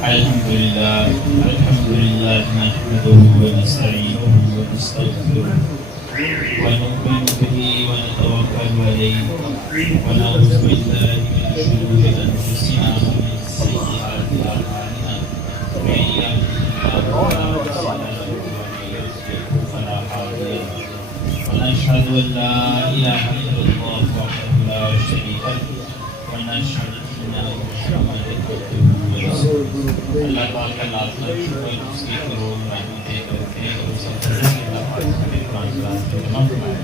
الحمد لله نحمده ونستعينه ونستغفره ونؤمن به ونتوكل عليه ونعوذ بالله من شرور انفسنا ومن سيئات اعمالنا من يهده الله فلا مضل له ومن يضلل فلا هادي له ونشهد ان لا اله الا الله وحده لا شريك له ونشهد ان محمدا عبده ورسوله اللہ پاک کا لاکھ شکر اس کی کروڑ رحمتیں کرتے ہیں اور اس فضل کے اللہ پاک ہمیں قرآن کلاس میں جمع فرمائے۔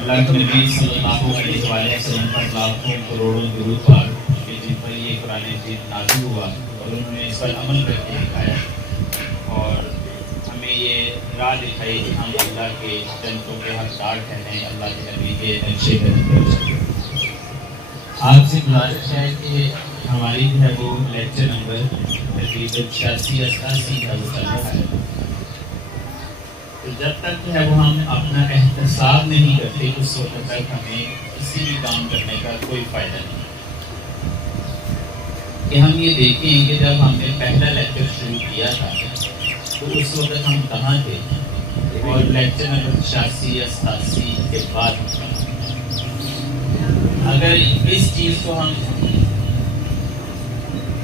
اللہ کے نبی صلی اللہ علیہ وسلم پر لاکھوں کروڑوں درود پاک کہ جن پر یہ قرآن مجید نازل ہوا اور انہوں نے اس پر عمل کر کے دکھایا اور ہمیں یہ راہ دکھائی کہ ہم اللہ کے جنتوں کے حقدار ٹھہریں، اللہ کے نبی کے نقشے قدم پر چلیں۔ آپ سے گزارش ہے کہ ہماری جو ہے وہ لیکچر نمبر تقریباً 86-88 کا وہ چل رہا ہے، تو جب تک جو ہے وہ ہم اپنا احتساب نہیں کرتے اس وقت تک ہمیں کسی بھی کام کرنے کا کوئی فائدہ نہیں کہ ہم یہ دیکھیں کہ جب ہم نے پہلا لیکچر شروع کیا تھا تو اس وقت ہم کہاں تھے اور لیکچر نمبر 86-87 کے بعد اگر اس چیز کو ہم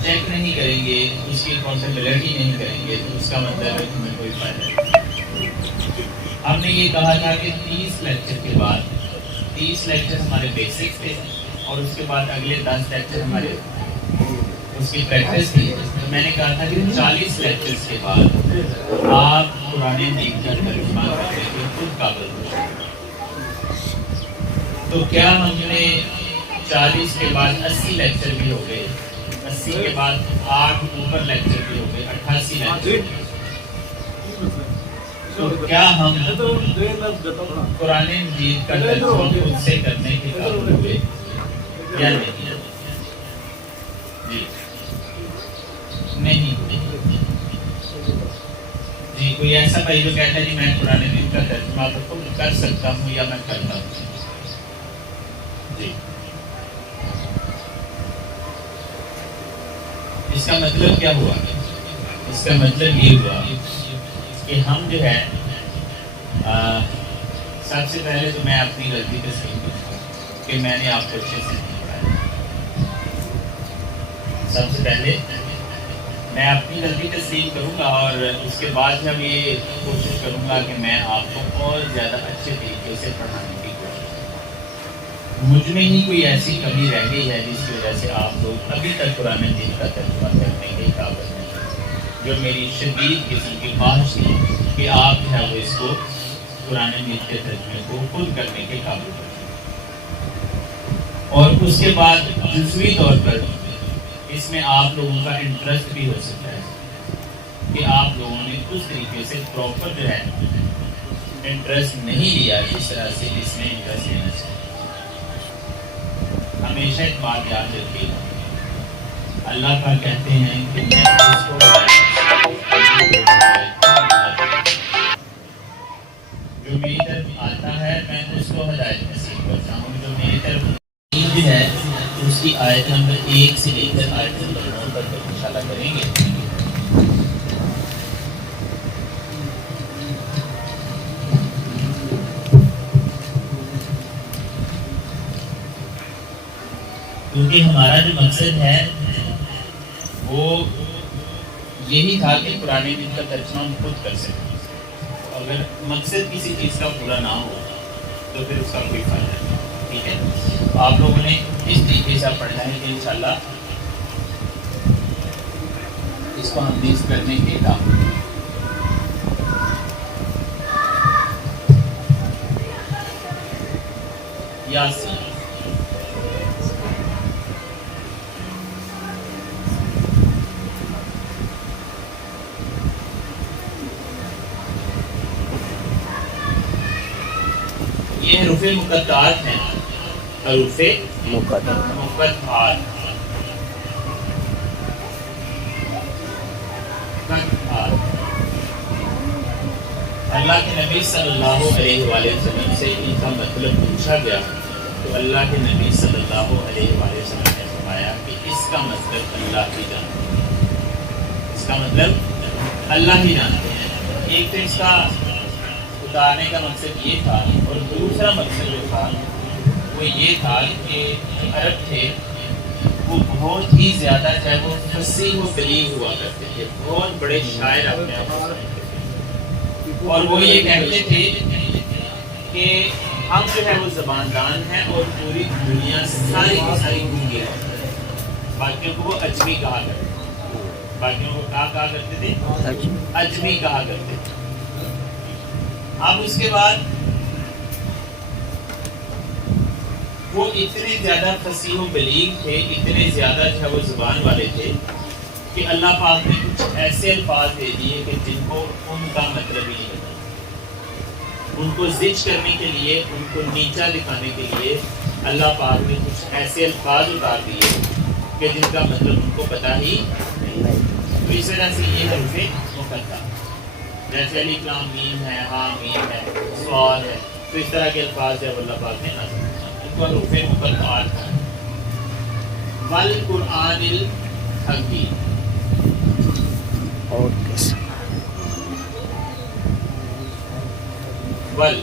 چیک نہیں کریں گے، اس کی پاسبلٹی نہیں کریں گے تو اس کا مطلب ہے ہمیں کوئی فائدہ نہیں۔ ہم نے یہ کہا تھا کہ 30 لیکچر کے بعد 30 لیکچر ہمارے بیسکس تھے اور اس کے بعد اگلے 10 لیکچر ہمارے اس کی پریکٹس تھی، تو میں نے کہا تھا کہ 40 لیکچرز کے بعد آپ قرآن مجید کا ترجمہ کرنے کے خود قابل ہو جائیں۔ تو کیا ہم نے 40 کے بعد 80 لیکچر بھی ہو گئے، 80 کے بعد 8 اوپر لیکچر بھی ہو گئے، 88 لیکچر، تو کیا ہم قرآن مجید کا ترجمہ خود سے کرنے کے قابل ہوئے یا نہیں؟ نہیں جی، کوئی ایسا بھائی جو کہتا ہے جی میں قرآن مجید کا ترجمہ خود کر سکتا ہوں یا میں کرتا ہوں؟ جی، اس کا مطلب کیا ہوا؟ اس کا مطلب یہ ہوا کہ ہم جو ہے سب سے پہلے تو میں اپنی غلطی تسلیم کروں کہ میں نے آپ کو اچھے سے نہیں پڑھایا۔ سب سے پہلے میں اپنی غلطی تسلیم کروں گا اور اس کے بعد جب یہ کوشش کروں گا کہ میں آپ کو اور زیادہ اچھے طریقے سے پڑھانے کی کوشش کروں۔ مجھ میں ہی کوئی ایسی کمی رہ گئی ہے جس کی وجہ سے آپ لوگ ابھی تک قرآن مجید کا ترجمہ کرنے کے قابل نہیں، جو میری شدید قسم کی خواہش تھی کہ آپ جو ہے وہ اس کو قرآن مجید کے ترجمے کو خود کرنے کے قابل بنیں، اور اس کے بعد جزوی طور پر اس میں آپ لوگوں کا انٹرسٹ بھی ہو سکتا ہے کہ آپ لوگوں نے اس طریقے سے پراپر جو ہے انٹرسٹ نہیں لیا جس طرح سے اس میں انٹرسٹ لینا چاہیے۔ ہمیشہ ایک بات یاد رکھیے، اللہ کا کہتے ہیں کہ میں اس کو جو میری طرف آتا ہے میں اس کو ہدایت نصیب کرتا ہوں، جو میری طرف ہے اس کی آیت نمبر 1 سے لے کر آیت نمبر 9 تک انشاءاللہ کریں گے۔ کیونکہ ہمارا جو مقصد ہے وہ یہی تھا کہ قرآن مجید کا ترجمہ ہم خود کر سکیں، اگر مقصد کسی چیز کا پورا نہ ہو تو پھر اس کا کوئی فائدہ نہیں، ٹھیک ہے؟ آپ لوگوں نے اس طریقے سے پڑھنا ہے کہ انشاءاللہ اس کو ہم نیز کرنے کے کام یاسین۔ یہ حروف مقطعات ہیں، حروف مقطعات۔ اللہ کے نبی صلی اللہ علیہ وآلہ وسلم سے ان کا مطلب پوچھا گیا تو اللہ کے نبی صلی اللہ علیہ وآلہ وسلم نے فرمایا کہ اس کا مطلب اللہ ہی جانتے ہیں، اس کا مطلب اللہ ہی جانتے ہیں۔ ایک تو اس کا اتارنے کا مقصد یہ تھا، اور دوسرا مقصد جو تھا وہ یہ تھا کہ عرب تھے وہ بہت ہی زیادہ چاہے وہ فصیح و بلیغ ہوا کرتے تھے، بہت بڑے شاعر اپنے آپ کو سمجھتے تھے، اور وہ یہ کہتے تھے کہ ہم جو ہے وہ زباندان ہیں اور پوری دنیا ساری کی ساری گونگی ہے۔ باقیوں کو وہ اجمی کہا کرتے تھے، باقیوں کو کہا کرتے تھے اجمی کہا کرتے تھے۔ اب اس کے بعد وہ اتنے زیادہ فصیح و بلیغ تھے، اتنے زیادہ جو ہے وہ زبان والے تھے کہ اللہ پاک نے کچھ ایسے الفاظ دے دیے کہ جن کو ان کا مطلب ہی نہیں پتا۔ ان کو زج کرنے کے لیے، ان کو نیچا دکھانے کے لیے اللہ پاک نے کچھ ایسے الفاظ اتار دیے کہ جن کا مطلب ان کو پتہ ہی نہیں۔ تو اس وجہ سے یہ حروف مقطع جیسے الف لام میم ہے، ہاں میم ہے، صاد ہے، تو اس طرح کے الفاظ جو اللہ پاک نے نازل کیے، ان کو حروف مقطعات ہے۔ والقرآن الحکیم، اور قسم ول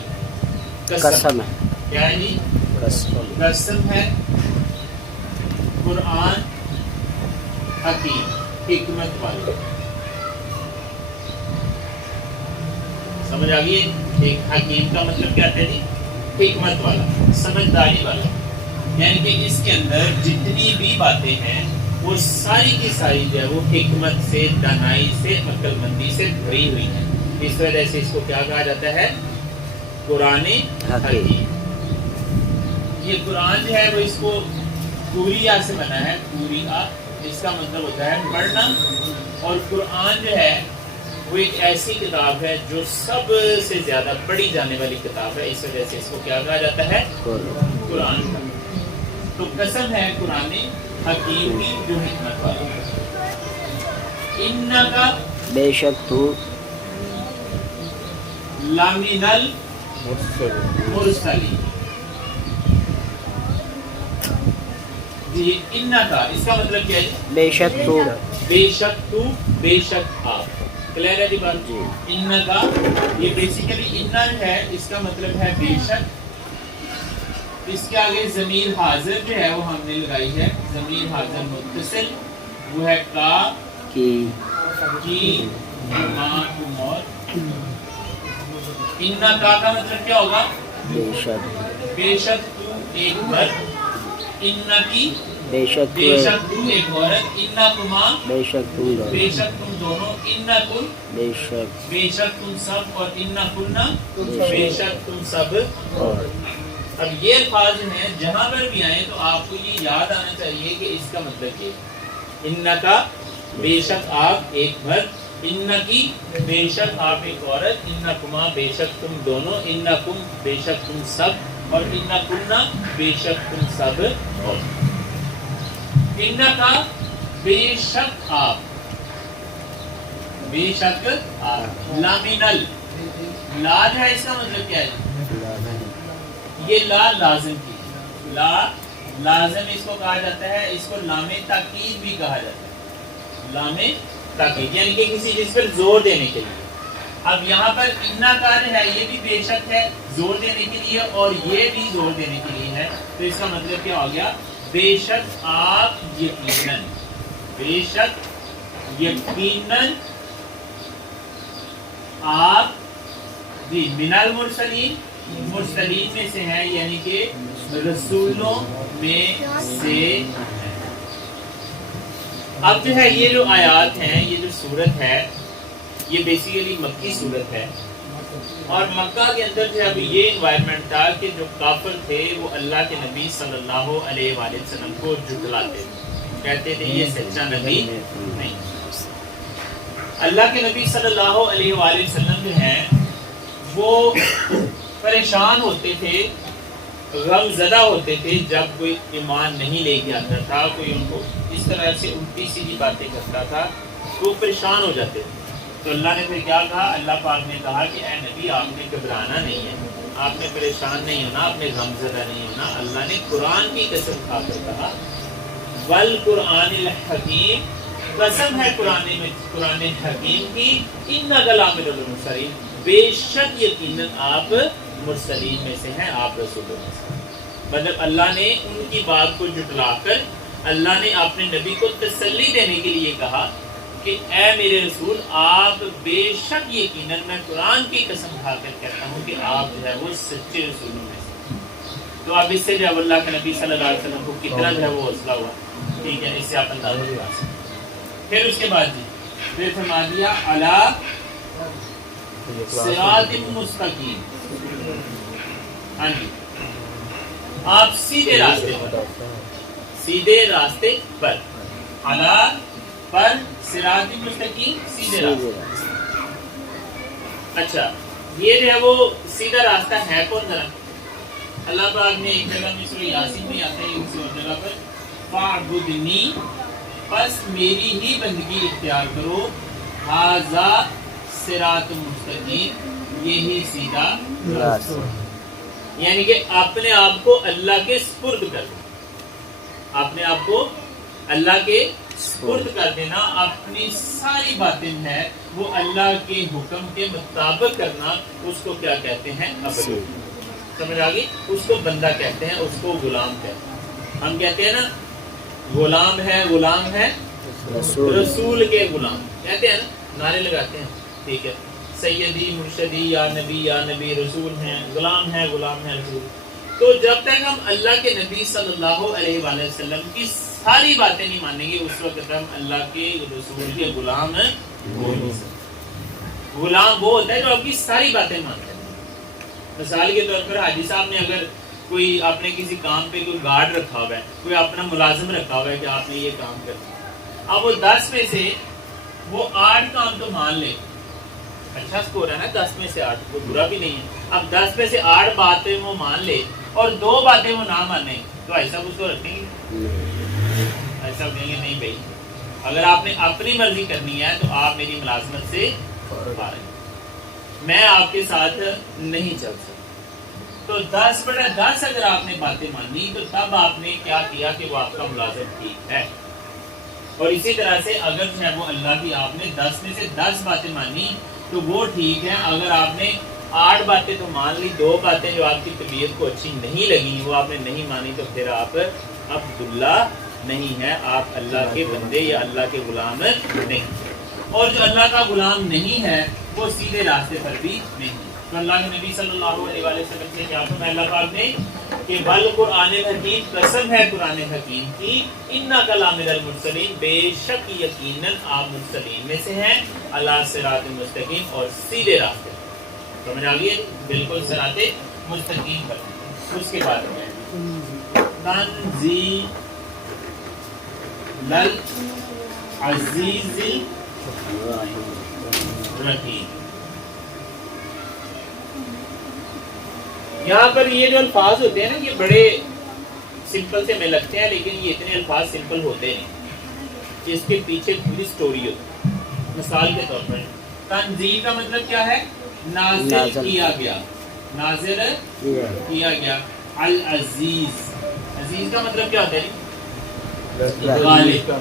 قسم ہے، کیا ہے جی؟ قسم ہے قرآن حکیم، حکمت والا۔ سمجھ آ گئی؟ ایک حکیم کا مطلب کیا ہے جی؟ حکمت والا، سمجھداری والا، یعنی کہ اس کے اندر جتنی بھی باتیں ہیں وہ ساری کی ساری جو ہے وہ حکمت سے، دانائی سے، عقل مندی سے بھری ہوئی ہیں۔ اس وجہ سے اس کو کیا کہا جاتا ہے؟ قرآن حکیم۔ یہ قرآن جو ہے وہ اس کو پوری آ سے بنا ہے، پوری آ، اس کا مطلب ہوتا ہے پڑھنا، اور قرآن جو ہے وہ ایک ایسی کتاب ہے جو سب سے زیادہ پڑھی جانے والی کتاب ہے، اس وجہ سے اس کو کیا کہا جاتا ہے؟ قرآن۔ تو قسم ہے قرآن حکیم کی جو حکمت والا۔ انکا بے شک تو لامن المرسلین، جی انکا اس کا مطلب کیا ہے؟ بے شک تو، بے شک تو، بے شک آپ۔ کلیئر ہے جی بات؟ جی۔ انکا یہ بیسیکلی انا ہے، اس کا مطلب ہے بے شک۔ اس کے آگے ضمیر حاضر جو ہے وہ ہم نے لگائی ہے، ضمیر حاضر متصل، وہ ہے کا کی ماں موت۔ انکا کا مطلب کیا ہوگا؟ بے شک، بے شک تو ایک مرد، انکی بے شک بے شک تو ایک عورت، انکما بے شک تم بے دونوں، شک تم دونوں، انکم بے شک بے شک تم سب، اور انکننا بے شک تم سب۔ اور اب یہ الفاظ ہیں جہاں پر بھی آئیں تو آپ کو یہ یاد آنا چاہیے کہ اس کا مطلب یہ، انکا بے شک آپ ایک مرد، انکی بے شک آپ ایک عورت، انکما بے شک تم دونوں، انکم بے شک تم سب، اور انکننا بے شک تم سب۔ اور انکا بے شک آپ، بے شک آپ، لامنل، لا جو ہے اس کا مطلب کیا ہے؟ یہ لا لازم کی، لا لازم اس کو کہا جاتا ہے، اس کو لام تاکید بھی کہا جاتا ہے، لام تاکید یعنی کہ کسی چیز پر زور دینے کے لیے۔ اب یہاں پر انا کا جو ہے یہ بھی بے شک ہے زور دینے کے لیے، اور یہ بھی زور دینے کے لیے ہے، تو اس کا مطلب کیا ہو گیا؟ بے شک آپ یقیناً، بے شک یقیناً آپ، جی من المرسلین، مرسلین میں سے ہیں، یعنی کہ رسولوں میں سے ہیں۔ اب جو ہے یہ جو آیات ہیں، یہ جو سورت ہے، یہ بیسیکلی مکی سورت ہے، اور مکہ کے اندر جو ہے یہ انوائرمنٹ تھا کہ جو کافر تھے وہ اللہ کے نبی صلی اللہ علیہ وآلہ وسلم کو جھٹلاتے تھے، کہتے تھے یہ سچا نبی نہیں۔ اللہ کے نبی صلی اللہ علیہ وآلہ وسلم جو ہیں وہ پریشان ہوتے تھے، غم زدہ ہوتے تھے جب کوئی ایمان نہیں لے کے آتا تھا، کوئی ان کو اس طرح سے الٹی سیدھی باتیں کرتا تھا تو وہ پریشان ہو جاتے تھے۔ تو اللہ نے پھر کیا کہا؟ اللہ پاک نے کہا کہ اے نبی آپ نے گھبرانا نہیں ہے، آپ نے پریشان نہیں ہونا، آپ نے غمزدہ نہیں ہونا. اللہ نے قرآن کی قسم کھا کر کہا والقرآن الحکیم، قسم ہے قرآن حکیم کی، انک لمن المرسلین، بے شک یقیناً آپ مرسلین میں سے ہیں، آپ رسولوں میں سے. مطلب اللہ نے ان کی بات کو جھٹلا کر اللہ نے اپنے نبی کو تسلی دینے کے لیے کہا کہ اے میرے رسول، آپ بے شک یقیناً، میں قرآن کی قسم کھا کر کہتا ہوں کہ آپ جو ہے وہ سچے رسولوں میں سے. تو اب اس سے جو ہے اللہ کے نبی صلی اللہ علیہ وسلم کو کتنا جو ہے وہ حوصلہ ہوا. ٹھیک ہے، اس سے آپ اندازہ لگا سکتے. پھر اس کے بعد جی پھر فرما دیا علی صراط مستقیم. ہاں جی، آپ سیدھے راستے پر، سیدھے راستے پر، علی پر، صراط مستقیم، سیدھے راستے. اچھا، یہ جو ہے وہ سیدھا راستہ ہے کون ذرا؟ اللہ پاک نے ایک جگہ میں سورہ یاسین میں آتا ہے، کسی اور جگہ پر فاعبدنی، بس میری ہی بندگی اختیار کرو، ھذا صراط مستقیم، یہی سیدھا راستہ. یعنی کہ اپنے آپ کو اللہ کے سپرد کر دینا، اپنے آپ کو اللہ کے سپرد کر دینا، اپنی ساری باتیں ہیں وہ اللہ کے حکم کے مطابق کرنا. اس کو کیا کہتے ہیں؟ عبد. سمجھ آ گئی؟ اس کو بندہ کہتے ہیں، اس کو غلام کہتے ہیں. ہم کہتے ہیں نا غلام ہے، غلام ہے رسول کے غلام کہتے ہیں نا، نعرے لگاتے ہیں. ٹھیک ہے، سیدی مرشدی یا نبی رسول ہیں، غلام ہے رسول. تو جب تک ہم اللہ کے نبی صلی اللہ علیہ وآلہ وسلم کی ساری باتیں نہیں مانیں گے، اس وقت ہم اللہ کے رسول کے غلام ہو نہیں سکتے. غلام وہ ہوتا ہے جو آپ کی ساری باتیں مانتا ہے. مثال کے طور پر حاجی صاحب نے اگر کوئی آپ نے کسی کام پہ کوئی گارڈ رکھا ہوا ہے، کوئی اپنا ملازم رکھا ہوا ہے کہ آپ نے یہ کام کرنا، اب وہ 10 میں سے وہ 8 کام تو مان لے، اچھا سکور ہے نا 10 میں سے 8، وہ برا بھی نہیں ہے. اب 10 میں سے 8 باتیں وہ مان لے اور 2 باتیں وہ نہ مانے، تو ایسا اس کو رکھیں گے؟ ایسا کہیں گے نہیں بھائی، اگر آپ نے اپنی مرضی کرنی ہے تو آپ میری ملازمت سے باہر ہیں، میں آپ کے ساتھ نہیں چل سکتا. تو 10/10 اگر آپ نے باتیں مانی تو تب آپ نے کیا کیا کہ وہ آپ کا ملازم ٹھیک ہے. اور اسی طرح سے اگر جو ہے وہ اللہ کی آپ نے 10 میں سے 10 باتیں مانی تو وہ ٹھیک ہے. اگر آپ نے 8 باتیں تو مان لی، 2 باتیں جو آپ کی طبیعت کو اچھی نہیں لگی وہ آپ نے نہیں مانی، تو پھر آپ عبداللہ نہیں ہے، آپ اللہ کے بندے یا اللہ کے غلام نہیں. اور جو اللہ کا غلام نہیں ہے وہ سیدھے راستے پر بھی نہیں. تو اللہ کے نبی صلی اللہ علیہ وسلم سے کیا فرمایا اللہ پاک نے کہ بل قرآن حکیم، قسم ہے قرآن حکیم کی، انک لمن المرسلین، بے شک یقیناً آپ مرسلین میں سے ہیں، علی صراط مستقیم، اور سیدھے راستے. سمجھ آ گئی؟ بالکل صراط مستقیم پر. اس کے بعد میں تنزیل العزیز الرحیم. یہاں پر یہ جو الفاظ ہوتے ہیں نا یہ بڑے سمپل سے ہمیں لگتے ہیں، لیکن یہ اتنے الفاظ سمپل ہوتے نہیں، اس کے پیچھے پوری سٹوری ہوتی ہے. مثال کے طور پر تنزیل کا مطلب کیا ہے؟ نازل کیا گیا، نازل کیا گیا. العزیز، عزیز کا مطلب کیا ہوتا ہے؟ غالب.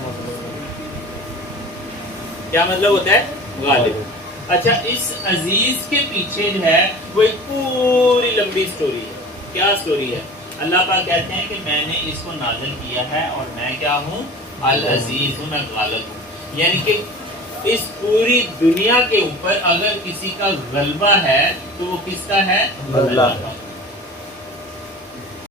کیا مطلب ہوتا ہے؟ غالب. اچھا، اس عزیز کے پیچھے جو ہے وہ ایک پوری لمبی سٹوری ہے. کیا سٹوری ہے؟ اللہ پاک کہتے ہیں کہ میں نے اس کو نازل کیا ہے اور میں کیا ہوں؟ العزیز ہوں، میں غالب ہوں. یعنی کہ اس پوری دنیا کے اوپر اگر کسی کا غلبہ ہے تو وہ کس کا ہے؟ اللہ کا.